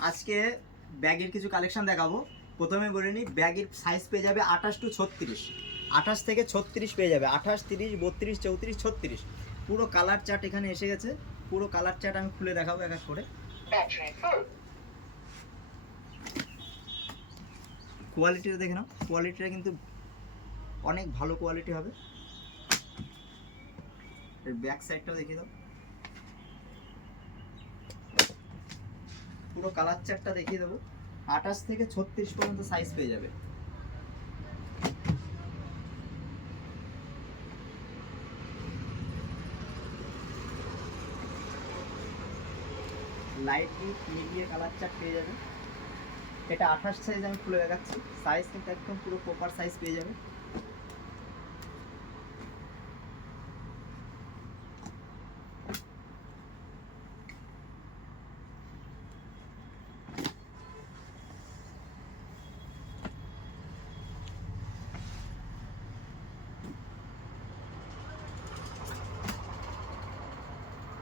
আজকে ব্যাগের কিছু কালেকশন দেখাবো। প্রথমে বলে নিই, ব্যাগের সাইজ পেয়ে যাবে 28 টু 36, 28 থেকে 36 পেয়ে যাবে, 28, 30, 32, 34, 36। পুরো কালার চার্ট এখানে এসে গেছে। পুরো কালার চার্ট আমি খুলে দেখাবো এক এক করে। কোয়ালিটিটা দেখে নাও, কোয়ালিটিটা কিন্তু অনেক ভালো কোয়ালিটি হবে। এর ব্যাক সাইডটাও দেখিয়ে দাও, পুরো কালার চার্টটা দেখিয়ে দেবো। 28 থেকে 36 পর্যন্ত সাইজ পেয়ে যাবে। লাইট মিলিয়ে কালার চার্ট পেয়ে যাবে। এটা 28 সাইজ আমি খুলে দেখাচ্ছি, সাইজ কিন্তু একদম পুরো প্রপার সাইজ পেয়ে যাবে।